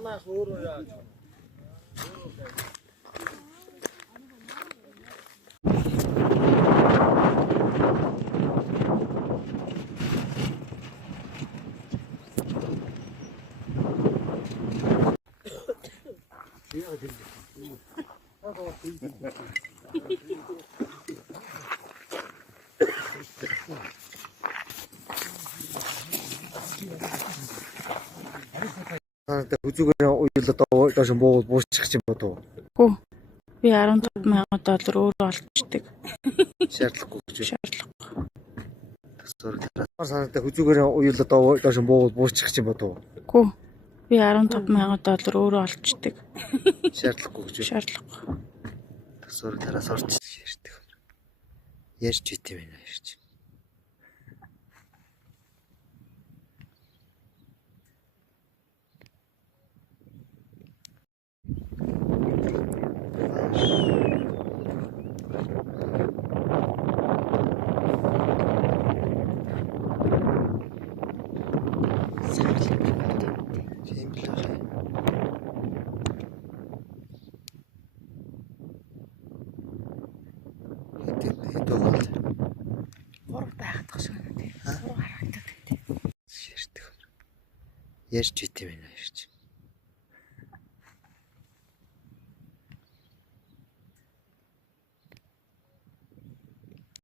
Анаас өөрөө яаж Хүзүүгээр уйл одоо доош буугаад буусчих юм бодов. Үгүй. Би 15,000 доллар өөрөө олчдаг. Шаардлагагүй гэж. Шаардлагагүй. Tasвар санаатай хүзүүгээр уйл одоо доош буугаад буусчих юм бодов. Үгүй. Би 15,000 доллар өөрөө олчдаг. Шаардлагагүй гэж. Шаардлагагүй. Tasвар тараас орч ярьдаг. Ярьж идэв юм ярьж. Ярьж идэв юм ярьж.